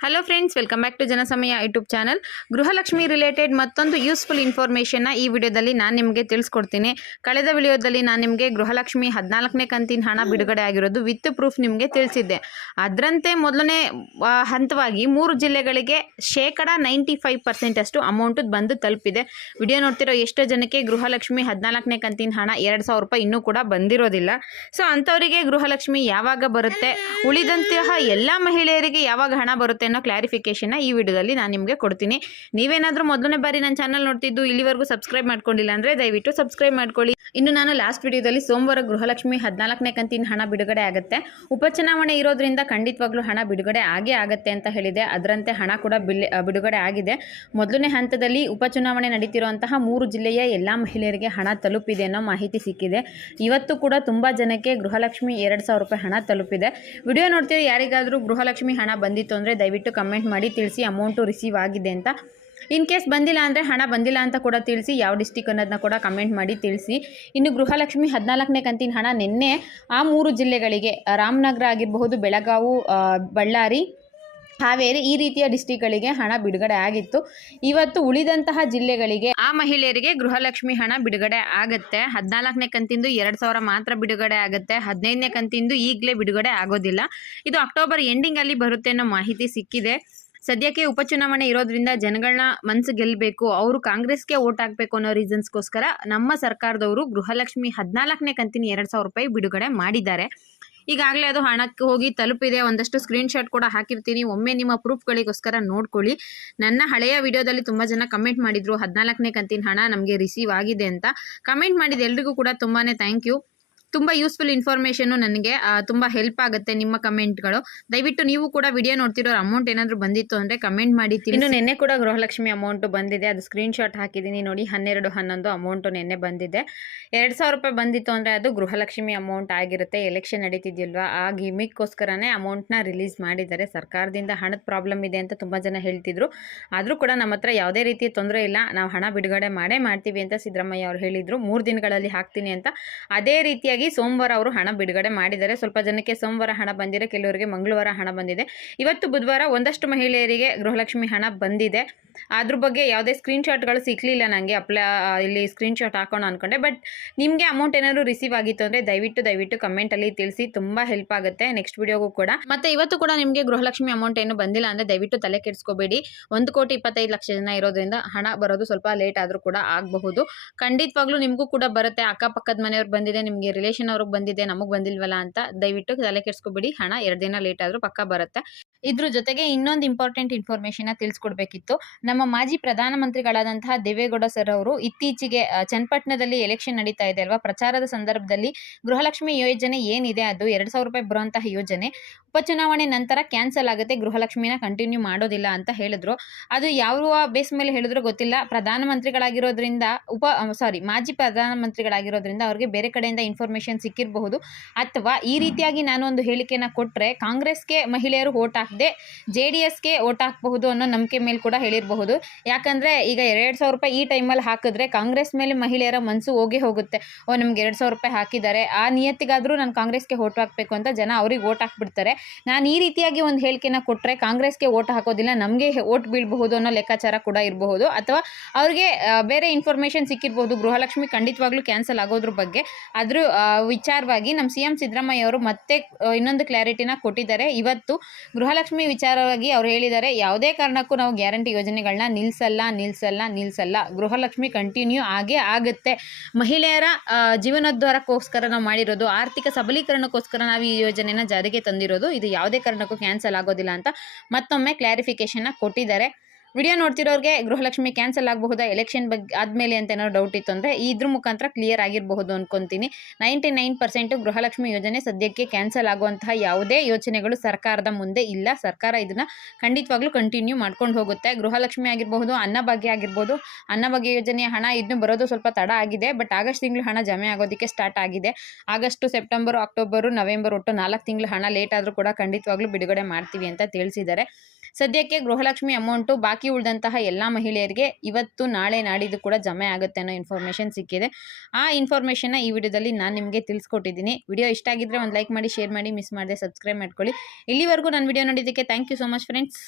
Hello friends, welcome back to Janasamaya YouTube channel. Gruhalakshmi related ಮತ್ತೊಂದು useful ಇನ್ಫಾರ್ಮೇಷನ್ನ ಈ ವಿಡಿಯೋದಲ್ಲಿ ನಾನು ನಿಮಗೆ ತಿಳಿಸ್ಕೊಡ್ತೀನಿ. ಕಳೆದ ವಿಡಿಯೋದಲ್ಲಿ ನಾನು ನಿಮಗೆ ಗೃಹಲಕ್ಷ್ಮಿ 14ನೇ ಕಂತಿನ ಹಣ ಬಿಡುಗಡೆ ಆಗಿರೋದು ವಿತ್ ಪ್ರೂಫ್ ನಿಮಗೆ ತಿಳಿಸಿದ್ದೆ. ಅದರಂತೆ ಮೊದಲನೇ ಹಂತವಾಗಿ 3 ಜಿಲ್ಲೆಗಳಿಗೆ 95% ಅಷ್ಟು ಅಮೌಂಟ್ ಬಂದು ತಲುಪಿದೆ. ವಿಡಿಯೋ ನೋಡ್ತಿರೋ ಎಷ್ಟೋ ಜನಕ್ಕೆ ಗೃಹಲಕ್ಷ್ಮಿ 14ನೇ ಕಂತಿನ ಹಣ 2,000 ರೂಪಾಯಿ ಇನ್ನೂ ಕೂಡ ಬಂದಿರೋದಿಲ್ಲ. ಸೊ ಅಂಥವರಿಗೆ ಗೃಹಲಕ್ಷ್ಮಿ ಯಾವಾಗ ಬರುತ್ತೆ, ಉಳಿದಂತಹ ಎಲ್ಲ ಮಹಿಳೆಯರಿಗೆ ಯಾವಾಗ ಹಣ ಬರುತ್ತೆ ಅನ್ನೋ ಕ್ಲಾರಿಫಿಕೇಶನ್ ಈ ವಿಡಿಯೋದಲ್ಲಿ ನಾನು ನಿಮಗೆ ಕೊಡ್ತೀನಿ. ನೀವೇನಾದರೂ ಮೊದಲನೇ ಬಾರಿ ನನ್ನ ಚಾನಲ್ ನೋಡ್ತಿದ್ದು ಇಲ್ಲಿವರೆಗೂ ಸಬ್ಸ್ಕ್ರೈಬ್ ಮಾಡ್ಕೊಂಡಿಲ್ಲ ಅಂದರೆ ದಯವಿಟ್ಟು ಸಬ್ಸ್ಕ್ರೈಬ್ ಮಾಡ್ಕೊಳ್ಳಿ. ಇನ್ನು ನಾನು ಲಾಸ್ಟ್ ವಿಡಿಯೋದಲ್ಲಿ ಸೋಮವಾರ ಗೃಹಲಕ್ಷ್ಮಿ 14ನೇ ಕಂತಿನ ಹಣ ಬಿಡುಗಡೆ ಆಗುತ್ತೆ, ಉಪಚುನಾವಣೆ ಇರೋದ್ರಿಂದ ಖಂಡಿತವಾಗ್ಲೂ ಹಣ ಬಿಡುಗಡೆ ಆಗೇ ಆಗುತ್ತೆ ಅಂತ ಹೇಳಿದೆ. ಅದರಂತೆ ಹಣ ಕೂಡ ಬಿಡುಗಡೆ ಆಗಿದೆ. ಮೊದಲನೇ ಹಂತದಲ್ಲಿ ಉಪಚುನಾವಣೆ ನಡೀತಿರುವಂತಹ 3 ಜಿಲ್ಲೆಯ ಎಲ್ಲ ಮಹಿಳೆಯರಿಗೆ ಹಣ ತಲುಪಿದೆ ಅನ್ನೋ ಮಾಹಿತಿ ಸಿಕ್ಕಿದೆ. ಇವತ್ತು ಕೂಡ ತುಂಬ ಜನಕ್ಕೆ ಗೃಹಲಕ್ಷ್ಮಿ 2,000 ರೂಪಾಯಿ ಹಣ ತಲುಪಿದೆ. ವಿಡಿಯೋ ನೋಡ್ತೀವಿ, ಯಾರಿಗಾದರೂ ಗೃಹಲಕ್ಷ್ಮಿ ಹಣ ಬಂದಿತ್ತು ಅಂದರೆ ದಯವಿಟ್ಟು ಕಮೆಂಟ್ ಮಾಡಿ ತಿಳಿಸಿ ಅಮೌಂಟು ರಿಸೀವ್ ಆಗಿದೆ ಅಂತ. ಇನ್ ಕೇಸ್ ಬಂದಿಲ್ಲ ಅಂದರೆ ಹಣ ಬಂದಿಲ್ಲ ಅಂತ ಕೂಡ ತಿಳಿಸಿ, ಯಾವ ಡಿಸ್ಟಿಕ್ ಅನ್ನೋದನ್ನ ಕೂಡ ಕಮೆಂಟ್ ಮಾಡಿ ತಿಳಿಸಿ. ಇನ್ನು ಗೃಹಲಕ್ಷ್ಮಿ 14ನೇ ಕಂತಿನ ಹಣ ನಿನ್ನೆ ಆ 3 ಜಿಲ್ಲೆಗಳಿಗೆ ರಾಮನಗರ ಆಗಿರಬಹುದು, ಬೆಳಗಾವಿ, ಬಳ್ಳಾರಿ, ಹಾವೇರಿ ಈ ರೀತಿಯ ಡಿಸ್ಟಿಕ್ಗಳಿಗೆ ಹಣ ಬಿಡುಗಡೆ ಆಗಿತ್ತು. ಇವತ್ತು ಉಳಿದಂತಹ ಜಿಲ್ಲೆಗಳಿಗೆ ಆ ಮಹಿಳೆಯರಿಗೆ ಗೃಹಲಕ್ಷ್ಮಿ ಹಣ ಬಿಡುಗಡೆ ಆಗುತ್ತೆ. 14ನೇ ಕಂತಿಂದು 2,000 ಮಾತ್ರ ಬಿಡುಗಡೆ ಆಗುತ್ತೆ. 15ನೇ ಕಂತಿಂದು ಈಗಲೇ ಬಿಡುಗಡೆ ಆಗೋದಿಲ್ಲ. ಇದು ಅಕ್ಟೋಬರ್ ಎಂಡಿಂಗಲ್ಲಿ ಬರುತ್ತೆ ಅನ್ನೋ ಮಾಹಿತಿ ಸಿಕ್ಕಿದೆ. ಸದ್ಯಕ್ಕೆ ಉಪಚುನಾವಣೆ ಇರೋದ್ರಿಂದ ಜನಗಳನ್ನ ಮನಸ್ಸು ಗೆಲ್ಲಬೇಕು, ಅವರು ಕಾಂಗ್ರೆಸ್ಗೆ ಓಟ್ ಹಾಕಬೇಕು ಅನ್ನೋ ರೀಸನ್ಸ್ಗೋಸ್ಕರ ನಮ್ಮ ಸರ್ಕಾರದವರು ಗೃಹಲಕ್ಷ್ಮಿ 14ನೇ ಕಂತಿನ 2,000 ರೂಪಾಯಿ ಬಿಡುಗಡೆ ಮಾಡಿದ್ದಾರೆ. ಈಗಾಗಲೇ ಅದು ಹಣಕ್ಕೆ ಹೋಗಿ ತಲುಪಿದೆ. ಒಂದಷ್ಟು ಸ್ಕ್ರೀನ್ಶಾಟ್ ಕೂಡ ಹಾಕಿರ್ತೀನಿ, ಒಮ್ಮೆ ನಿಮ್ಮ ಪ್ರೂಫ್ಗಳಿಗೋಸ್ಕರ ನೋಡ್ಕೊಳ್ಳಿ. ನನ್ನ ಹಳೆಯ ವಿಡಿಯೋದಲ್ಲಿ ತುಂಬ ಜನ ಕಮೆಂಟ್ ಮಾಡಿದರು 14ನೇ ಕಂತಿನ ಹಣ ನಮಗೆ ರಿಸೀವ್ ಆಗಿದೆ ಅಂತ. ಕಮೆಂಟ್ ಮಾಡಿದ ಎಲ್ರಿಗೂ ಕೂಡ ತುಂಬಾ ಥ್ಯಾಂಕ್ ಯು. ತುಂಬ ಯೂಸ್ಫುಲ್ ಇನ್ಫಾರ್ಮೇಷನ್ನು ನನಗೆ ತುಂಬ ಹೆಲ್ಪ್ ಆಗುತ್ತೆ ನಿಮ್ಮ ಕಮೆಂಟ್ಗಳು. ದಯವಿಟ್ಟು ನೀವು ಕೂಡ ವಿಡಿಯೋ ನೋಡ್ತಿರೋ ಅಮೌಂಟ್ ಏನಾದರೂ ಬಂದಿತ್ತು ಅಂದರೆ ಕಮೆಂಟ್ ಮಾಡಿ. ಇನ್ನು ನಿನ್ನೆ ಕೂಡ ಗೃಹಲಕ್ಷ್ಮಿ ಅಮೌಂಟು ಬಂದಿದೆ, ಅದು ಸ್ಕ್ರೀನ್ಶಾಟ್ ಹಾಕಿದ್ದೀನಿ ನೋಡಿ. 12/11 ಅಮೌಂಟು ನಿನ್ನೆ ಬಂದಿದೆ. 2,000 ರೂಪಾಯಿ ಬಂದಿತ್ತು ಅಂದರೆ ಅದು ಗೃಹಲಕ್ಷ್ಮಿ ಅಮೌಂಟ್ ಆಗಿರುತ್ತೆ. ಎಲೆಕ್ಷನ್ ನಡೀತಿದ್ಯಲ್ವಾ, ಆ ಗಿಮಿಕ್ಕೋಸ್ಕರನೇ ಅಮೌಂಟ್ನ ರಿಲೀಸ್ ಮಾಡಿದ್ದಾರೆ. ಸರ್ಕಾರದಿಂದ ಹಣದ ಪ್ರಾಬ್ಲಮ್ ಇದೆ ಅಂತ ತುಂಬ ಜನ ಹೇಳ್ತಿದ್ರು. ಆದರೂ ಕೂಡ ನಮ್ಮ ಹತ್ರ ಯಾವುದೇ ರೀತಿಯ ತೊಂದರೆ ಇಲ್ಲ, ನಾವು ಹಣ ಬಿಡುಗಡೆ ಮಾಡೇ ಮಾಡ್ತೀವಿ ಅಂತ ಸಿದ್ದರಾಮಯ್ಯ ಅವರು ಹೇಳಿದರು. 3 ದಿನಗಳಲ್ಲಿ ಹಾಕ್ತೀನಿ ಅಂತ. ಅದೇ ರೀತಿಯಾಗಿ ಸೋಮವಾರ ಅವರು ಹಣ ಬಿಡುಗಡೆ ಮಾಡಿದ್ದಾರೆ. ಸ್ವಲ್ಪ ಜನಕ್ಕೆ ಸೋಮವಾರ ಹಣ ಬಂದಿದೆ, ಕೆಲವರಿಗೆ ಮಂಗಳವಾರ ಹಣ ಬಂದಿದೆ. ಇವತ್ತು ಬುಧವಾರ ಒಂದಷ್ಟು ಮಹಿಳೆಯರಿಗೆ ಗೃಹಲಕ್ಷ್ಮಿ ಹಣ ಬಂದಿದೆ. ಅದ್ರ ಬಗ್ಗೆ ಯಾವುದೇ ಸ್ಕ್ರೀನ್ಶಾಟ್ಗಳು ಸಿಕ್ಕಲಿಲ್ಲ ನನಗೆ. ಇಲ್ಲಿ ಸ್ಕ್ರೀನ್ಶಾಟ್ ಹಾಕೋಣ ಅಂದ್ಕೊಂಡೆ. ಬಟ್ ನಿಮಗೆ ಅಮೌಂಟ್ ಏನಾದರೂ ರಿಸೀವ್ ಆಗಿತ್ತು ಅಂದರೆ ದಯವಿಟ್ಟು ಕಮೆಂಟಲ್ಲಿ ತಿಳಿಸಿ, ತುಂಬ ಹೆಲ್ಪ್ ಆಗುತ್ತೆ ನೆಕ್ಸ್ಟ್ ವಿಡಿಯೋಗೂ ಕೂಡ. ಮತ್ತು ಇವತ್ತು ಕೂಡ ನಿಮಗೆ ಗೃಹಲಕ್ಷ್ಮಿ ಅಮೌಂಟ್ ಏನು ಬಂದಿಲ್ಲ ಅಂದರೆ ದಯವಿಟ್ಟು ತಲೆ ಕೆಡಿಸ್ಕೋಬೇಡಿ. 1,25,00,000 ಜನ ಇರೋದ್ರಿಂದ ಹಣ ಬರೋದು ಸ್ವಲ್ಪ ಲೇಟ್ ಆದರೂ ಕೂಡ ಆಗಬಹುದು. ಖಂಡಿತವಾಗ್ಲೂ ನಿಮಗೂ ಕೂಡ ಬರುತ್ತೆ. ಅಕ್ಕಪಕ್ಕದ ಮನೆಯವ್ರಿಗೆ ಬಂದಿದೆ, ನಿಮಗೆ ರಿಲೇಷನ್ ಅವ್ರಿಗೆ ಬಂದಿದೆ, ನಮಗೆ ಬಂದಿಲ್ವಲ್ಲ ಅಂತ ದಯವಿಟ್ಟು ತಲೆ ಕೆಡಿಸ್ಕೋಬೇಡಿ. ಹಣ 2 ದಿನ ಲೇಟ್ ಆದರೂ ಪಕ್ಕ ಬರುತ್ತೆ. ಇದ್ರ ಜೊತೆಗೆ ಇನ್ನೊಂದು ಇಂಪಾರ್ಟೆಂಟ್ ಇನ್ಫಾರ್ಮೇಷನ್ನ ತಿಳಿಸ್ಕೊಡ್ಬೇಕಿತ್ತು. ನಮ್ಮ ಮಾಜಿ ಪ್ರಧಾನಮಂತ್ರಿಗಳಾದಂತಹ ದೇವೇಗೌಡ ಸರ್ ಅವರು ಇತ್ತೀಚೆಗೆ ಚನ್ನಪಟ್ಟಣದಲ್ಲಿ ಎಲೆಕ್ಷನ್ ನಡೀತಾ ಇದೆ ಅಲ್ವಾ, ಪ್ರಚಾರದ ಸಂದರ್ಭದಲ್ಲಿ ಗೃಹಲಕ್ಷ್ಮಿ ಯೋಜನೆ ಏನಿದೆ ಅದು 2,000 ರೂಪಾಯಿ ಬರುವಂತಹ ಯೋಜನೆ ಉಪಚುನಾವಣೆ ನಂತರ ಕ್ಯಾನ್ಸಲ್ ಆಗುತ್ತೆ, ಗೃಹಲಕ್ಷ್ಮಿನ ಕಂಟಿನ್ಯೂ ಮಾಡೋದಿಲ್ಲ ಅಂತ ಹೇಳಿದ್ರು. ಅದು ಯಾವ ಬೇಸ್ ಮೇಲೆ ಹೇಳಿದ್ರು ಗೊತ್ತಿಲ್ಲ. ಪ್ರಧಾನಮಂತ್ರಿಗಳಾಗಿರೋದ್ರಿಂದ ಮಾಜಿ ಪ್ರಧಾನಮಂತ್ರಿಗಳಾಗಿರೋದ್ರಿಂದ ಅವ್ರಿಗೆ ಬೇರೆ ಕಡೆಯಿಂದ ಇನ್ಫಾರ್ಮೇಷನ್ ಸಿಕ್ಕಿರಬಹುದು. ಅಥವಾ ಈ ರೀತಿಯಾಗಿ ನಾನು ಒಂದು ಹೇಳಿಕೆನ ಕೊಟ್ಟರೆ ಕಾಂಗ್ರೆಸ್ಗೆ ಮಹಿಳೆಯರು ಓಟ್ ಹಾಕದೆ JDSಗೆ ಓಟ್ ಹಾಕಬಹುದು ಅನ್ನೋ ನಂಬಿಕೆ ಮೇಲೆ ಕೂಡ ಹೇಳಿರಬಹುದು. ಯಾಕಂದರೆ ಈಗ 2,000 ರೂಪಾಯಿ ಈ ಟೈಮಲ್ಲಿ ಹಾಕಿದ್ರೆ ಕಾಂಗ್ರೆಸ್ ಮೇಲೆ ಮಹಿಳೆಯರ ಮನಸ್ಸು ಹೋಗುತ್ತೆ. ನಮ್ಗೆ 2,000 ರೂಪಾಯಿ ಹಾಕಿದ್ದಾರೆ, ಆ ನಿಯತ್ತಿಗಾದರೂ ನಾನು ಕಾಂಗ್ರೆಸ್ಗೆ ಓಟ್ ಹಾಕಬೇಕು ಅಂತ ಜನ ಅವ್ರಿಗೆ ಓಟ್ ಹಾಕ್ಬಿಡ್ತಾರೆ. ನಾನು ಈ ರೀತಿಯಾಗಿ ಒಂದು ಹೇಳಿಕೆನ ಕೊಟ್ಟರೆ ಕಾಂಗ್ರೆಸ್ಗೆ ಓಟ್ ಹಾಕೋದಿಲ್ಲ, ನಮಗೆ ಓಟ್ ಬೀಳಬಹುದು ಅನ್ನೋ ಲೆಕ್ಕಾಚಾರ ಕೂಡ ಇರಬಹುದು. ಅಥವಾ ಅವ್ರಿಗೆ ಬೇರೆ ಇನ್ಫಾರ್ಮೇಷನ್ ಸಿಕ್ಕಿರಬಹುದು ಗೃಹಲಕ್ಷ್ಮಿ ಖಂಡಿತವಾಗ್ಲೂ ಕ್ಯಾನ್ಸಲ್ ಆಗೋದ್ರ ಬಗ್ಗೆ. ಅದ್ರ ವಿಚಾರವಾಗಿ ನಮ್ಮ CM ಸಿದ್ದರಾಮಯ್ಯ ಅವರು ಮತ್ತೆ ಇನ್ನೊಂದು ಕ್ಲಾರಿಟಿನ ಕೊಟ್ಟಿದ್ದಾರೆ. ಇವತ್ತು ಗೃಹಲಕ್ಷ್ಮಿ ವಿಚಾರವಾಗಿ ಅವ್ರು ಹೇಳಿದ್ದಾರೆ, ಯಾವುದೇ ಕಾರಣಕ್ಕೂ ನಾವು ಗ್ಯಾರಂಟಿ ಯೋಜನೆಗಳನ್ನ ನಿಲ್ಲಿಸಲ್ಲ, ಗೃಹಲಕ್ಷ್ಮಿ ಕಂಟಿನ್ಯೂ ಆಗೇ ಆಗುತ್ತೆ. ಮಹಿಳೆಯರ ಜೀವನೋದ್ಧಾರಕ್ಕೋಸ್ಕರ ನಾವು ಮಾಡಿರೋದು, ಆರ್ಥಿಕ ಸಬಲೀಕರಣಕ್ಕೋಸ್ಕರ ನಾವು ಈ ಯೋಜನೆನ ಜಾರಿಗೆ ತಂದಿರೋದು, ಇದು ಯಾವುದೇ ಕಾರಣಕ್ಕೂ ಕ್ಯಾನ್ಸಲ್ ಆಗೋದಿಲ್ಲ ಅಂತ ಮತ್ತೊಮ್ಮೆ ಕ್ಲಾರಿಫಿಕೇಶನ್ನ ಕೊಟ್ಟಿದ್ದಾರೆ. ವಿಡಿಯೋ ನೋಡ್ತಿರೋರಿಗೆ ಗೃಹಲಕ್ಷ್ಮಿ ಕ್ಯಾನ್ಸಲ್ ಆಗಬಹುದಾ ಎಲೆಕ್ಷನ್ ಬಗ್ಗೆ ಆದಮೇಲೆ ಅಂತ ಏನಾದ್ರು ಡೌಟ್ ಇತ್ತು ಅಂದರೆ ಇದ್ರ ಮುಖಾಂತರ ಕ್ಲಿಯರ್ ಆಗಿರಬಹುದು ಅನ್ಕೊತೀನಿ. 99% ಗೃಹಲಕ್ಷ್ಮಿ ಯೋಜನೆ ಸದ್ಯಕ್ಕೆ ಕ್ಯಾನ್ಸಲ್ ಆಗುವಂತಹ ಯಾವುದೇ ಯೋಚನೆಗಳು ಸರ್ಕಾರದ ಮುಂದೆ ಇಲ್ಲ. ಸರ್ಕಾರ ಇದನ್ನು ಖಂಡಿತವಾಗ್ಲೂ ಕಂಟಿನ್ಯೂ ಮಾಡ್ಕೊಂಡು ಹೋಗುತ್ತೆ. ಗೃಹಲಕ್ಷ್ಮಿ ಆಗಿರಬಹುದು, ಅನ್ನಭಾಗ್ಯ ಆಗಿರ್ಬೋದು. ಅನ್ನಭಾಗ್ಯ ಯೋಜನೆಯ ಹಣ ಇನ್ನೂ ಬರೋದು ಸ್ವಲ್ಪ ತಡ ಆಗಿದೆ. ಬಟ್ ಆಗಸ್ಟ್ ತಿಂಗಳು ಹಣ ಜಮೆ ಆಗೋದಕ್ಕೆ ಸ್ಟಾರ್ಟ್ ಆಗಿದೆ. ಆಗಸ್ಟು, ಸೆಪ್ಟೆಂಬರು, ಅಕ್ಟೋಬರು, ನವೆಂಬರ್ ಒಟ್ಟು 4 ತಿಂಗಳು ಹಣ ಲೇಟ್ ಆದರೂ ಕೂಡ ಖಂಡಿತವಾಗ್ಲೂ ಬಿಡುಗಡೆ ಮಾಡ್ತೀವಿ ಅಂತ ತಿಳಿಸಿದ್ದಾರೆ. ಸದ್ಯಕ್ಕೆ ಗೃಹಲಕ್ಷ್ಮಿ ಅಮೌಂಟು ಬಾಕಿ ಉಳಿದಂತಹ ಎಲ್ಲ ಮಹಿಳೆಯರಿಗೆ ಇವತ್ತು ನಾಳೆ ನಾಡಿದ್ದು ಕೂಡ ಜಮೆ ಆಗುತ್ತೆ ಅನ್ನೋ ಇನ್ಫಾರ್ಮೇಷನ್ ಸಿಕ್ಕಿದೆ. ಆ ಇನ್ಫಾರ್ಮೇಷನ್ನ ಈ ವಿಡಿಯೋದಲ್ಲಿ ನಾನು ನಿಮಗೆ ತಿಳಿಸ್ಕೊಟ್ಟಿದ್ದೀನಿ. ವಿಡಿಯೋ ಇಷ್ಟ ಆಗಿದ್ರೆ ಒಂದು ಲೈಕ್ ಮಾಡಿ, ಶೇರ್ ಮಾಡಿ, ಮಿಸ್ ಮಾಡದೆ ಸಬ್ಸ್ಕ್ರೈಬ್ ಮಾಡ್ಕೊಳ್ಳಿ. ಇಲ್ಲಿವರೆಗೂ ನನ್ನ ವಿಡಿಯೋ ನೋಡಿದ್ದಕ್ಕೆ thank you so much friends.